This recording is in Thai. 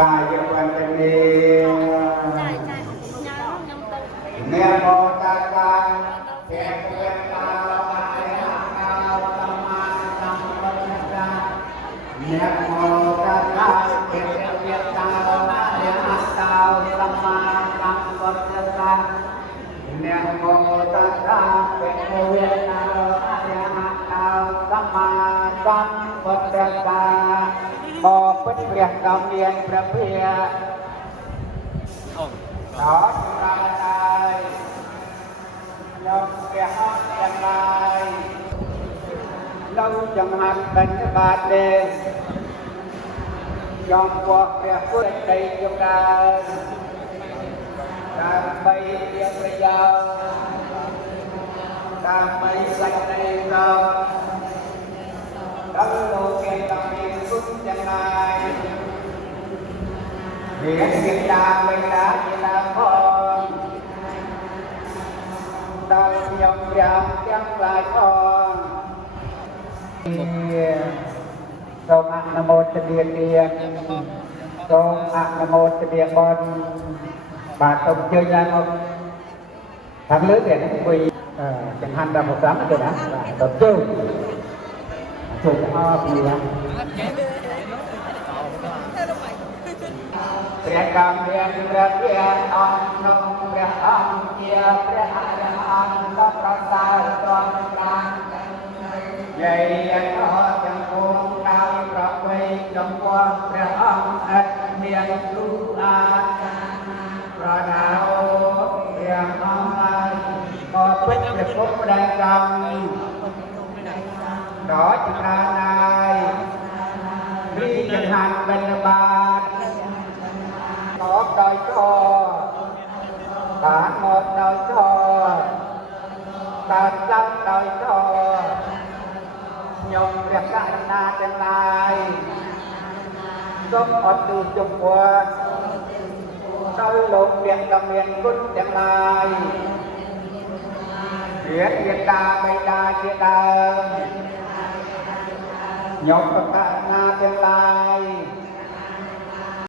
กายวันนี้เนื้อโมตตาเพียงเพียงตาอาเรียกาธรรมาสัมปชัญญะเนื้อโมตตาเพียงเพียงตาอาเรียกาธรรมาสัมปชัญญะเนื้อโมตตาเพียงเพียงตาอาเรียกาธรรมาสัมปชัญญะขอเป็นเพียงกำเรียนพระเพียรขอจุฬาได้ยกเกียรติยังไงเราจังหัดเป็นบาทเดชยอมพวกเรียกผู้ใดจุฬาการไปเรียนประยาวการไปสักในเราเราโลกเกตมีสุขยังไงเรียนกิจาไม่ได้กิจาพอดาวยองยามยังหลายพอทรงอนุโมทเดียเดียทรงอนุโมทเดียบอลบาทตรงเจอยังทางเลือกเนี่ยคุยจังหันดาวสามตัวนะตบจูจุดอ้อมีนะเรียนกรรมเรียนเรียนอ่อนนงเรียนอ่อนเกียร์เรียนอ่อนต้องรักษาตัวกลางใหญ่ยังอ่อนยังคงดาวประเวทจงวางเรียนอ่อนอัดเมียนลูกลาประดาวเรียนอ่อนก็เป็นเรื่องพบแรงกรรมđó chúng ta này đi chẳng hạn bên bàn có đôi cho bản một đôi cho tàn lăng đôi cho nhung đẹp cả na tương lai sống ở từ chung quanh đôi lục điện cầm miền quân tương lai Việt Việt đa chia đa nhọc tất cả na tương lai